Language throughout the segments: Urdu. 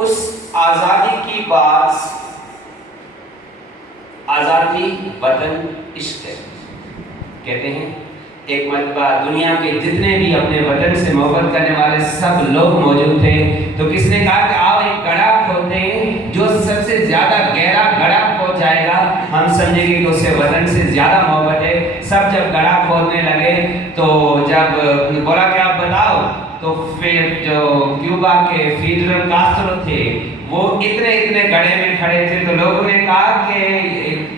اس آزادی کی بات آزادی وطن عشق ہے. کہتے ہیں ایک مرتبہ دنیا کے جتنے بھی اپنے وطن سے محبت کرنے والے سب لوگ موجود تھے تو کس نے کہا کہ آپ ایک گڑھا کھودتے ہیں, جو سب سے زیادہ گہرا گڑھا کھود جائے گا ہم سمجھیں گے کہ اسے وطن سے زیادہ محبت ہے. سب جب گڑھا کھودنے لگے تو جب بولا کہ آپ بتاؤ, تو پھر جو کیوبا کے فیڈرل کاسترو تھے وہ اتنے گڑھے میں کھڑے تھے تو لوگوں نے کہا کہ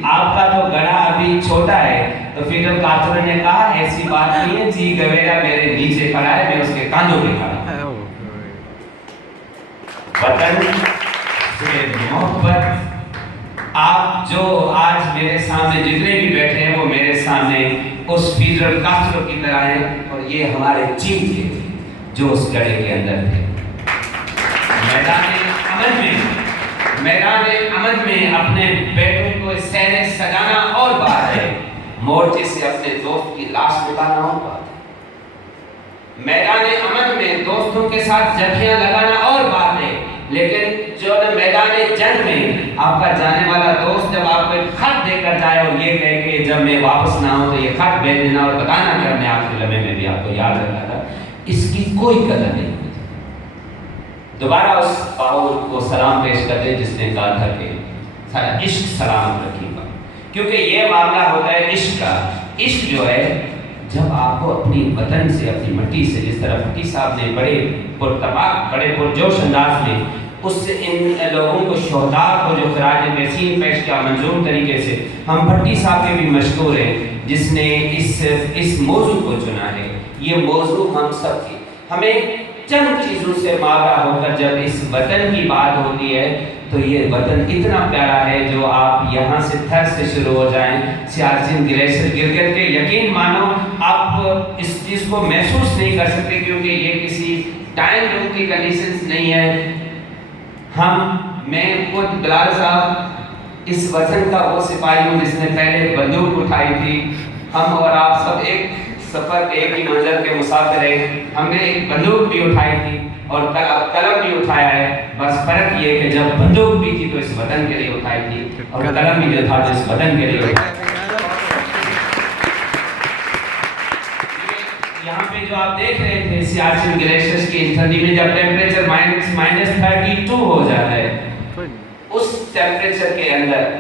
آپ کا تو گڑھا ابھی چھوٹا ہے. تو فیڈرل کاسترو نے کہا ایسی بات نہیں ہے, جی گویرا میرے نیچے کھڑا ہے, میں اس کے کاندھوں پہ کھڑا ہوں. وطن سے محبت. آپ جو آج میرے سامنے جتنے بھی بیٹھے ہیں وہ میرے سامنے اس فیڈرل کاسترو کی طرح ہیں, اور یہ ہمارے چین کے تھے جو اس گڑھے کے اندر تھے. میدان امن میں اپنے بیٹوں کو سہرے سجانا اور بات ہے, مورچے سے اپنے دوست کی لاش اٹھانا اور بات ہے. میدان امن میں دوستوں کے ساتھ جھڑیاں لگانا اور بات ہے, لیکن جو میدان جنگ میں آپ کا جانے والا دوست جب آپ کو ایک خط دے کر جائے اور یہ کہے کہ جب میں واپس نہ ہوں تو یہ خط بھیج دینا اور بتانا کہ ہم نے آخری لمحے میں بھی آپ کو یاد رکھا تھا, اس کی کوئی قدر نہیں. دوبارہ اس باور کو سلام پیش کرتے جس نے کہا تھا کہ سارا عشق سلام رکھے گا, کیونکہ یہ معاملہ ہوتا ہے عشق کا. عشق جو ہے جب آپ کو اپنی وطن سے اپنی مٹی سے, جس طرح بھٹی صاحب نے بڑے پرجوش انداز میں اس سے ان لوگوں کو شہداء کو جو خراج تحسین پیش کیا منظور طریقے سے, ہم بھٹی صاحب کے بھی مشکور ہیں جس نے اس موضوع کو چنا ہے. یہ موضوع ہم سب کی, ہمیں چند چیزوں سے مارا ہو کر جب اس وطن کی بات ہوتی ہے تو یہ وطن اتنا پیارا ہے جو آپ یہاں سے تھر سے شروع ہو جائیں سیاچن گلیشیر گلگت کے, یقین مانو آپ اس چیز کو محسوس نہیں کر سکتے کیونکہ یہ کسی ٹائم لوپ کی کنڈیشنز نہیں ہے. میں خود بلال صاحب اس وطن کا وہ سپاہی ہوں جس نے پہلے بندوق اٹھائی تھی. ہم اور آپ سب ایک سفر ایک ہی منزل کے مسافر ہیں, ہم نے ایک بندوق بھی اٹھائی تھی اور قلم بھی اٹھایا ہے, بس فرق یہ کہ جب بندوق بھی تھی تو اس وطن کے لیے اٹھائی تھی اور قلم بھی جو تھا تو اس وطن کے لیے اٹھائی تھی. یہاں پہ جو آپ دیکھ رہے تھے سیاچن گلیشیئرز کی ٹھنڈی میں جب ٹیمپریچر -32 ہو جاتا ہے, اس ٹیمپریچر کے اندر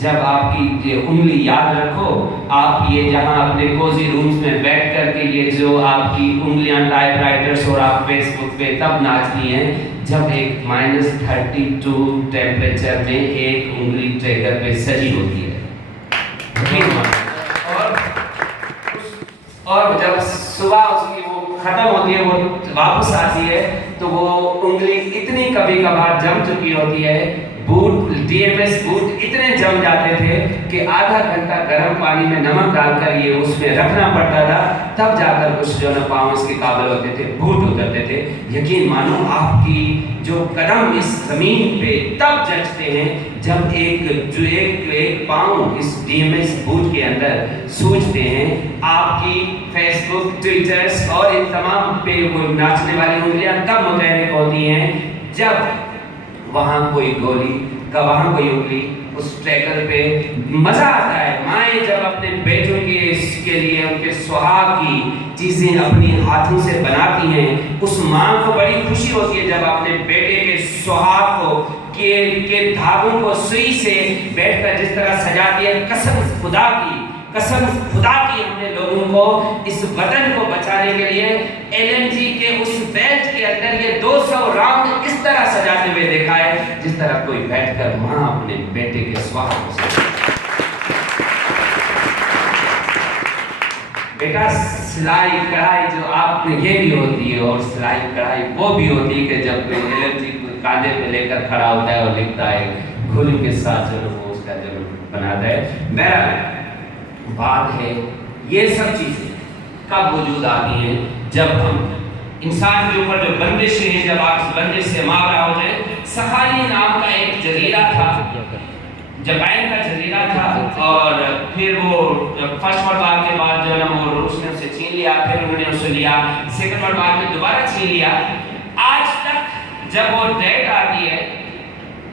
جب آپ کی یہ انگلی یاد رکھو, آپ یہ جہاں اپنے کوزی رومز میں بیٹھ کر کے یہ جو آپ کی انگلیاں ٹائپ رائٹرز اور آپ فیس بک پہ تب ناچتی ہیں جب ایک -32 ٹیمپریچر میں ایک انگلی ٹریگر پہ سجی ہوتی ہے. اور جب صبح اس کی وہ ختم ہوتی ہے, وہ واپس آتی ہے تو وہ انگلی اتنی کبھی کبھار جم چکی ہوتی ہے, boot D M S boot اتنے جم جاتے تھے کہ آدھا گھنٹہ گرم پانی میں نمک ڈال کر یہ اس میں رکھنا پڑتا تھا, تب جا کر کچھ جو پاؤں اس کے قابل ہوتے تھے, بوٹ اترتے تھے. یقین مانو آپ کی جو قدم اس زمین پہ تب جچتے ہیں جب ایک پاؤں اس ڈی ایم ایس بوٹ کے اندر سوجتے ہیں. آپ کی فیس بک, ٹویٹرز اور ان تمام پہ وہ ناچنے والی انگلیاں تب متحرک ہوتی ہیں جب وہاں کوئی گولی کا وہاں کوئی انگلی اس ٹریکر پہ. مزہ آتا ہے مائیں جب اپنے بیٹوں کے لیے ان کے سہاگ کی چیزیں اپنی ہاتھوں سے بناتی ہیں, اس ماں کو بڑی خوشی ہوتی ہے جب اپنے بیٹے کے سہاگ کو کے دھاگوں کو سوئی سے بیٹھ کر جس طرح سجاتی ہے. قسم خدا کی ہم نے لوگوں کو اس وطن کو بچانے کے لیے ایل ایم جی کے اس بیلٹ کے اندر یہ 200 راؤنڈ اس طرح سجاتے ہوئے دیکھا ہے جس طرح کوئی بیٹھ کر ماں اپنے بیٹے کے سواگ کو سجاتی. بیٹا سلائی کڑھائی جو آپ نے یہ بھی ہوتی ہے اور سلائی کڑھائی وہ بھی ہوتی ہے کہ جب کوئی ایل ایم جی کو کاندھے پہ لے کر کھڑا ہوتا ہے اور لکھتا ہے گھل کے ساتھ جو وہ اس کا جو بناتا ہے. میرا بات ہے یہ سب چیزیں کب وجود آتی ہیں جب ہم انسان کے اوپر جو بندشیں ہیں, جب آپ اس بندش سے ماورا ہو جائیں. سخالی نام کا ایک جزیرہ تھا, جاپان کا جزیرہ تھا, اور پھر وہ فرسٹ ورلڈ وار کے بعد جو ہے نا وہ روس نے اسے چھین لیا, پھر انہوں نے اسے لیا, سیکنڈ ورلڈ وار میں دوبارہ چھین لیا. آج تک جب وہ ڈیٹ آتی ہے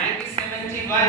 1971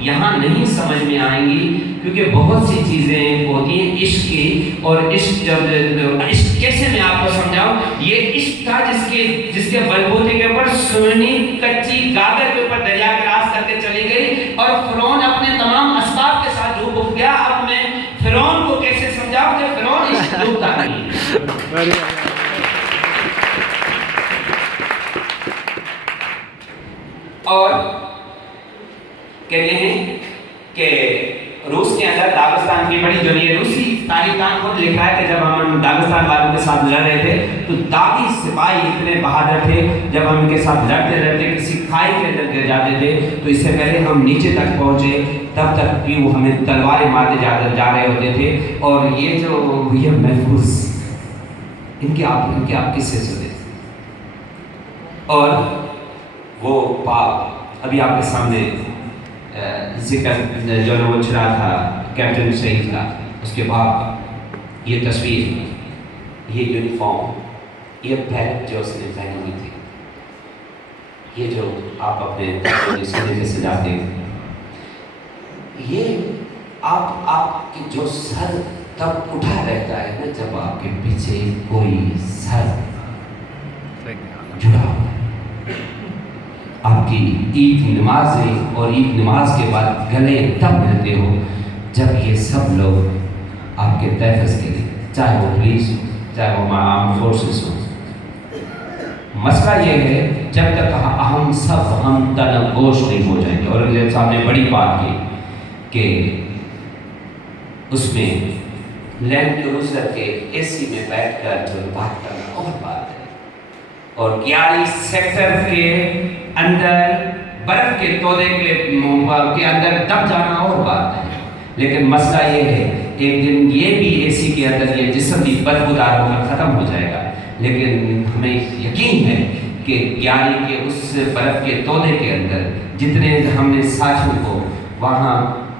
یہاں نہیں سمجھ میں آئیں گی، کیونکہ بہت سی چیزیں ہوتی ہیں عشق کی، اور عشق جب عشق کیسے میں آپ کو سمجھاؤں، یہ عشق تھا جس کے بلبوتے کے اوپر سونی کچی گاگر کے اوپر دریا کراس کر کے چلی گئی، اور فرعون اپنے تمام اسباب کے ساتھ ڈوب گیا۔ اب میں فرعون کو کیسے سمجھاؤں کہ فرعون عشق ڈوبتا نہیں۔ اور کہتے ہیں کہ روس کے اندر داغستان کی بڑی جو یہ روسی تاریخدان خود لکھا ہے کہ جب ہم داغستان والوں کے ساتھ لڑ رہے تھے تو داغی سپاہی اتنے بہادر تھے، جب ہم ان کے ساتھ لڑتے لڑتے کسی کھائی کے اندر گر جاتے تھے تو اس سے پہلے ہم نیچے تک پہنچے تب تک کہ وہ ہمیں تلواریں مارتے جا رہے ہوتے تھے، اور یہ جو یہ محفوظ ان کے آپ قصے سنے، اور وہ باپ ابھی آپ کے سامنے ذکر جو ہے وہ چلا تھا کیپٹن سعید کا، اس کے بعد یہ تصویر، یہ یونیفارم، یہ بیلٹ جو اس نے پہنی ہوئی تھی، یہ جو آپ اپنے سینے میں سجاتے ہیں، یہ آپ کی جو سر تب اٹھا رہتا ہے نا جب آپ کے پیچھے کوئی سر جڑا ہوا ہے۔ آپ کی عید نمازیں اور عید نماز کے بعد گلے تب ملتے ہو جب یہ سب لوگ آپ کے تحفظ کے لیے، چاہے وہ پولیس ہو چاہے وہ آرم فورسز ہو۔ مسئلہ یہ ہے جب تک ہم سب ہم تن گوش نہیں ہو جائیں گے، اور اورنگزیب صاحب نے بڑی بات کی کہ اس میں لینڈ کروزر کے اے سی میں بیٹھ کر جو بات کرنا اور بات ہے، اور 41 سیکٹر کے اندر برف کے تودے کے اندر دب جانا اور بات ہے، لیکن مسئلہ یہ ہے ایک دن یہ بھی اے سی کے اندر یہ جسم بھی بدبودار ہو کر ختم ہو جائے گا، لیکن ہمیں یقین ہے کہ 11 کے اس برف کے تودے کے اندر جتنے ہم نے ساتھیوں کو وہاں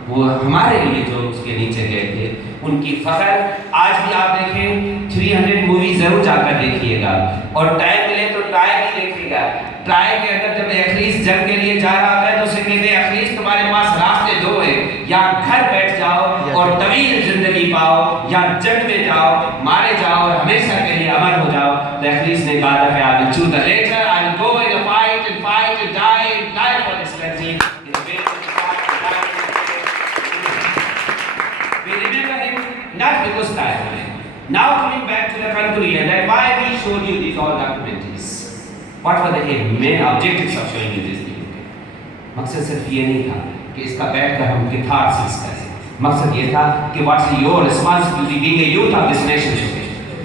وہ ہمارے لیے جو اس کے نیچے گئے تھے ان کی فخر آج بھی آپ دیکھیں 300 مووی ضرور جا کر دیکھیے گا، اور ٹائم ملے تو ٹرائی بھی دیکھیے گا۔ ٹرائی کے اندر جب اخلیص جنگ کے لیے جا رہا ہے تو اسے کہتے ہیں اخلیص تمہارے پاس راستے دو ہیں، یا گھر بیٹھ جاؤ اور طویل زندگی پاؤ، یا جنگ میں جاؤ مارے جاؤ اور ہمیشہ کے لیے امر ہو جاؤ۔ تو اخلیص نے کہا تھا کہ I will choose the later, I will go in a fight and die for this country. We remember him not because time. Now coming back to the conclusion that why we showed you these all documentaries. What were the main objectives of showing you this thing? مقصد صرف یہ نہیں تھا کہ اس کا بیٹھ کر ہم کتھارسس کریں، مقصد یہ تھا کہ what's your responsibility being a youth of this nation.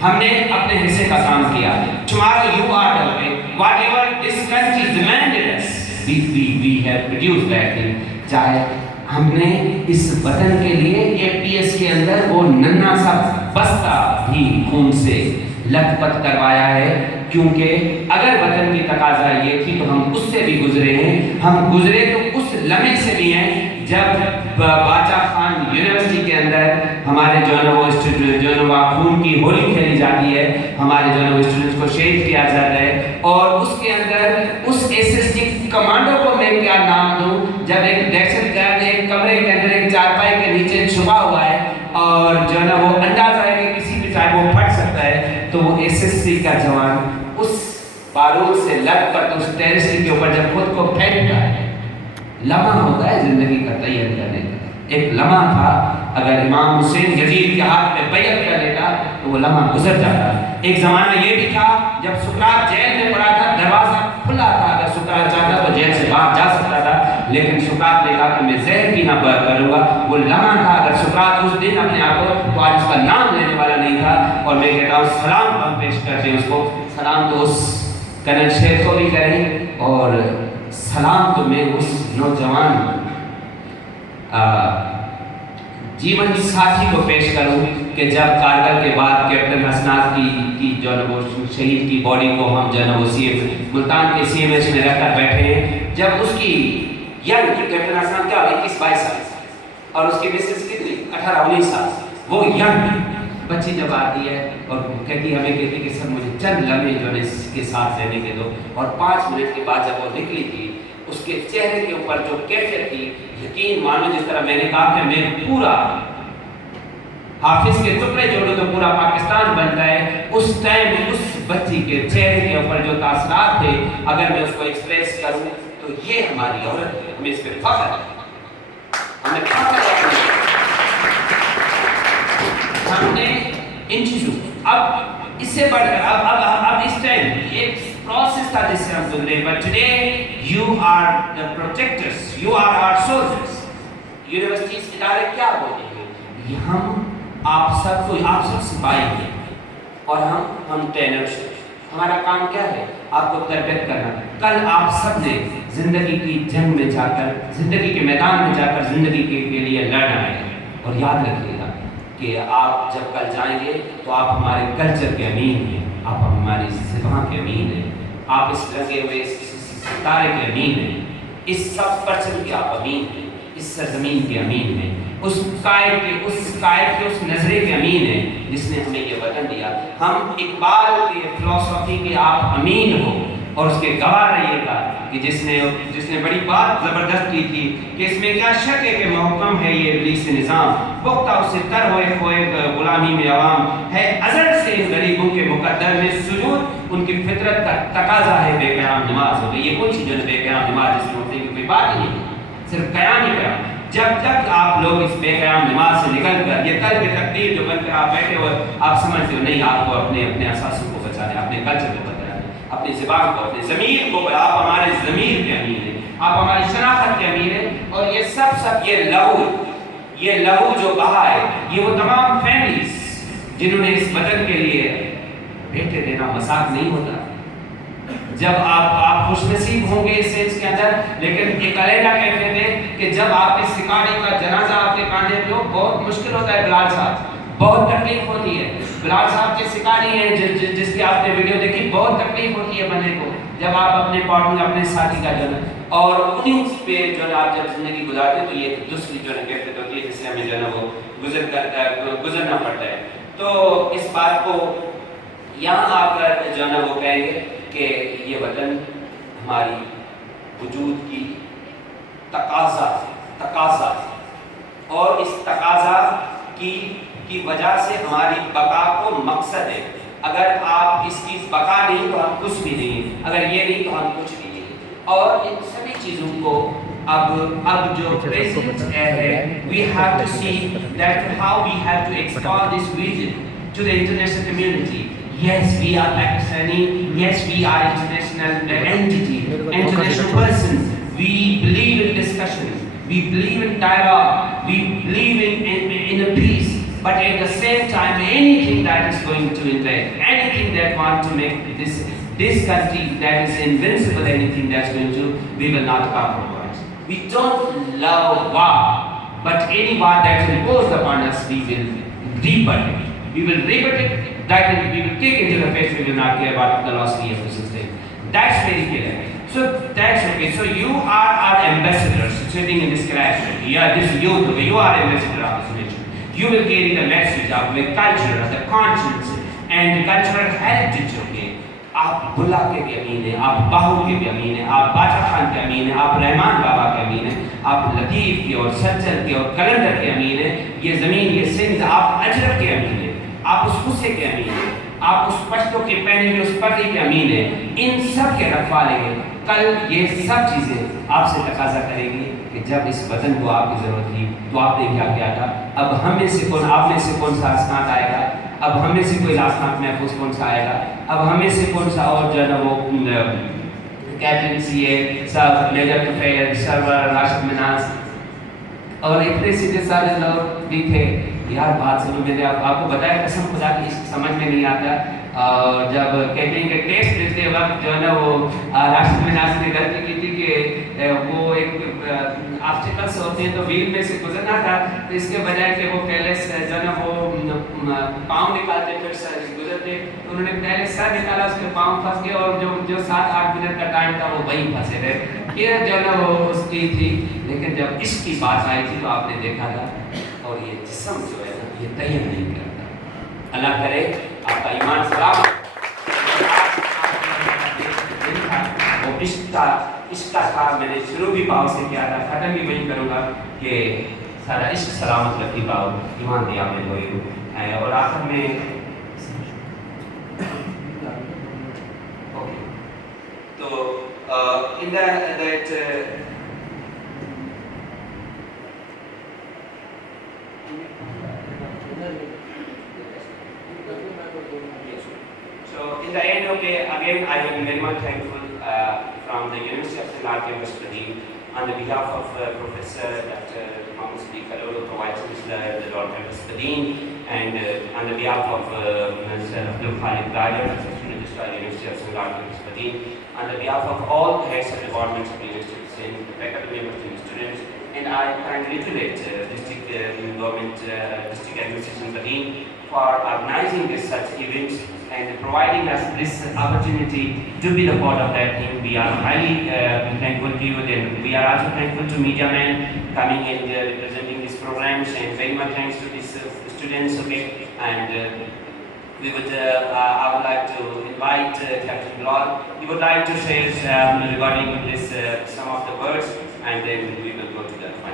ہم نے اپنے حصے کا کام کیا. Tomorrow you are doing whatever this country demanded us. We have produced that thing. چاہے ہم نے اس وطن کے لیے اے پی ایس کے اندر وہ ننھا سا بستہ بھی خون سے لت پت کروایا ہے، کیونکہ اگر وطن کی تقاضا یہ تھی تو ہم اس سے بھی گزرے ہیں۔ ہم گزرے تو اس لمحے سے بھی ہیں جب باچا خان یونیورسٹی کے اندر ہمارے جو ہے وہ خون کی ہولی کھیلی جاتی ہے، ہمارے جو ہے وہ اسٹوڈنٹس کو شہید کیا جاتا ہے، اور اس کے اندر اس ایس ایس ٹی کمانڈو کو میں کیا نام دوں جب ایک دہشت گرد ایک کمرے کے اندر ایک چارپائی کے نیچے چھپا ہوا ہے اور جو ہے نا وہ اندازہ ہے کہ کسی بھی ٹائم وہ پھٹ سکتا ہے، تو وہ ایس ایس سی کا جوان اس بارود سے لگ کر اس ٹیرسٹی کے اوپر جب خود کو پھینکتا ہے، لمحہ ہوتا ہے زندگی کا تیار کرنے کا، ایک لمحہ تھا۔ اگر امام حسین یزید کے ہاتھ میں بیعت کر لیتا تو وہ لمحہ گزر جاتا۔ ایک زمانہ یہ بھی تھا جب سقراط جیل میں پڑا تھا، دروازہ کھلا تھا، اگر سقراط چاہتا تو جیل سے باہر جا سکتا تھا، لیکن سقراط نے کہا کہ میں زہر پینا کروں گا۔ وہ لمحہ تھا، اگر سقراط اس دن اپنے آپ کو تو آج اس کا نام لینے والا نہیں تھا۔ اور میں کہتا ہوں سلام ہم پیش کرتے ہیں اس کو، سلام تو اس کرنل شیخ کو بھی کریں، اور سلام تو میں اس نوجوان جیون ساتھی کو پیش کروں کہ جب کارگل کے بعد کیپٹن حسنات کی جو ہے وہ شہید کی باڈی کو ہم جو ہے نا وہ ملتان کے سی ایم ایس میں رہ کر بیٹھے ہیں، جب اس کی ینگ کیپٹن حسنات کیا 21-22 سال اور اس کی مسز کتنی 18-19 سال، وہ ینگ بچی جب آتی ہے اور کہتی ہمیں کہتی کہ سر مجھے چند لمحے جو ہے اس کے ساتھ رہنے کے دو، اور 5 منٹ کے بعد جب وہ نکلی تھی اس کے چہرے کے اوپر جو کیفیت تھی، یقین مانو جس طرح میں نے کہا کہ میں پورا حافظ کے ٹکڑے جوڑوں تو پورا پاکستان بنتا ہے، اس ٹائم اس بچی کے چہرے کے اوپر جو تاثرات تھے اگر میں اس کو ایکسپریس کروں تو یہ ہماری عورت ہے، ہمیں اس پہ فخر ہے، ہمیں فخر ہے۔ ہم نے ان چیزوں اب اس سے بڑھ کر اب اس ٹائم ایک پروسیس تھا جس سے ہم گزرے، but today you are the protectors, you are our soldiers. Universities ادارے کیا بولیں گے؟ ہم آپ سب سپاہی ہیں اور ہم ٹرینرز ہیں۔ ہمارا کام کیا ہے؟ آپ کو تربیت کرنا۔ کل آپ سب نے زندگی کی جنگ میں جا کر، زندگی کے میدان میں جا کر زندگی کے لیے لڑنا ہے، اور یاد رکھیے گا کہ آپ جب کل جائیں گے تو آپ ہمارے کلچر کے امین ہیں، آپ ہماری زبان کے امین ہیں، آپ اس لگے ہوئے اس ستارے کے امین ہیں، اس سب پرچم کے آپ امین ہیں، اس سرزمین کے امین ہیں، اس قائد کے اس نظرے کے امین ہیں جس نے ہمیں یہ وطن دیا۔ ہم اقبال کے فلسفی کے آپ امین ہو اور اس کے گواہ رہیے گا کہ جس نے بڑی بات زبردست کی تھی کہ اس میں کیا شک ہے کہ محکم ہے یہ ابلیس نظام، پختہ اسے تر ہوئے کھوئے غلامی میں عوام ہے، ازل سے ان غریبوں کے مقدر میں سجود ان کی فطرت کا تقاضا ہے، بے قیام نماز ہو گئی۔ یہ کون سی جو بے قیام نماز جس میں ہوتی ہے، کوئی بات ہی نہیں، صرف قیام ہی قیام۔ جب تک آپ لوگ اس بے قیام نماز سے نکل کر یہ کل کی تقدیر جو بن کر آپ بیٹھے ہو، آپ سمجھتے ہو نہیں، آپ کو اپنے احساسوں کو بچانا ہے، اپنے کلچر کو بچانا ہے، اپنی زبان کو، اپنے ضمیر کو۔ آپ ہمارے ضمیر کے امین ہیں، آپ ہماری شناخت کے امین ہیں، اور یہ سب یہ لہو جو بہا ہے، یہ وہ تمام فیملیز جنہوں نے اس وطن کے لیے بیٹے دینا مذاق نہیں ہوتا۔ جب آپ خوش نصیب ہوں گے اس سینس کے اندر، لیکن ایک علیحدہ کیفیت ہے کہ جب آپ کے سکاڑی کا جنازہ آپ کے کاندھے پہ ہو، بہت مشکل ہوتا ہے بلال صاحب، بہت تکلیف ہوتی ہے۔ بلال صاحب کے سکاڑی ہیں جس کی آپ نے ویڈیو دیکھی، بہت تکلیف ہوتی ہے بندے کو جب آپ اپنے پارٹنر، اپنے ساتھی کا جو ہے، اور انہیں پہ جو ہے آپ جب زندگی گزارتے ہیں تو یہ دوسری جو ہے کیفیت ہوتی ہے جس سے ہمیں جو ہے وہ گزرنا پڑتا ہے۔ تو اس بات کو یہاں آ کر جو ہے وہ کہیں گے کہ یہ وطن ہماری وجود کی تقاضا ہے، اور اس تقاضا کی وجہ سے ہماری بقا کو مقصد ہے۔ اگر آپ اس کی بقا نہیں تو ہم کچھ بھی نہیں، اگر یہ نہیں تو ہم کچھ بھی نہیں۔ اور ان سبھی چیزوں کو اب جو پریزنٹ ہے، we have to see that how we have to expand this vision to the international community. Yes, we are Pakistani. Yes, we are international entity, international persons. We believe in discussion. We believe in dialogue. We believe in a peace. But at the same time, anything that is going to invade, anything that wants to make this country that is invincible, anything that's going to, we will not compromise. We don't love war, but any war that is imposed upon us, we will rebut it. We will rebut it. That is, we will take into the face, we will not care about the lost years of system. That's very clear. So that's okay. So you are our ambassadors sitting in this classroom. Yeah, this youth, you are ambassador of this nation. You will carry the message of the culture, of the conscience and cultural heritage. Okay. آپ بلا کے بھی امین ہیں، آپ باہو کے بھی امین ہیں، آپ باچا خان کے امین ہیں، آپ رحمان بابا کے امین ہیں، آپ لطیف کے اور سچل کے اور کلندر کے امین ہیں، یہ زمین، یہ سندھ، آپ اجرک کے امین ہیں، آپ اس خصے کے امین ہیں، آپ اس پشتوں کے پہنے میں اس پگڑی کے امین ہیں، ان سب کے رکھوالے ہیں۔ کل یہ سب چیزیں آپ سے تقاضا کریں گی کہ جب اس وطن کو آپ کی ضرورت تھی تو آپ نے کیا کیا تھا۔ اب ہم میں سے کون، آپ میں سے کون سا اسناد آئے گا، اب ہم میں سے کوئی لاسنات محفوظ کون سا آئے گا، اب ہم میں سے کون سا اور جو ہے نا وہ کیپٹن سی اے صاحب، میجر طفیل، سرور، راشد مناز اور اتنے سیدھے سادے لوگ بھی تھے۔ یار بات سنو، میں نے آپ کو بتایا قسم خدا کی سمجھ میں نہیں آتا۔ جب کہتے ہیں کہ ٹیسٹ دیتے وقت جو ہے نا وہ راشد مناز نے غلطی کی تھی کہ وہ ایک آبسٹیکلس ہوتے ہیں تو ویل میں سے گزرنا تھا، تو اس کے بجائے کہ وہ پہلے جو ہے نا وہ پاؤں نکالتے پھر سر گزرتے، تو انہوں نے پہلے سر نکالا، اس کے پاؤں پھنس گئے، اور جو 7-8 منٹ کا ٹائم تھا وہ وہیں پھنسے رہے۔ یہ جو ہے نا وہ اس کی تھی، لیکن جب اس کی بات آئی تھی تو آپ نے دیکھا تھا، اور یہ جسم جو ہے نا یہ تیار نہیں کرتا۔ اللہ کرے آپ کا ایمان سلامت، وہ عشق عشق کا کام میں نے شروع بھی پاؤ سے کیا تھا، ختم بھی وہی کروں گا کہ سارا عشق سلامت رکھی پاؤ ایمان دیا میں ہوئی ہوں. اور آخر میں تو in that so in the end, okay, again I am very much thankful from the University of Sri Lanka University on the behalf of Professor Dr. Mohammed Sadiq Kalolo, Vice Chancellor, the Lord Padin, and on the behalf of Mr. Abdul Khalid Gajar, Assistant Registrar, University of Sri Lanka University, on the behalf of all the heads of departments of the University, the faculty members and students, and I congratulate District Government, District Administration Padin for organizing this such events and providing us this opportunity to be the part of that thing. We are highly thankful to you. Then we are also thankful to Media Man coming and representing these programs, and very much thanks to these students. Okay, and I would like to invite Captain Bilal. He would like to say regarding this some of the words, and then we will go to the final.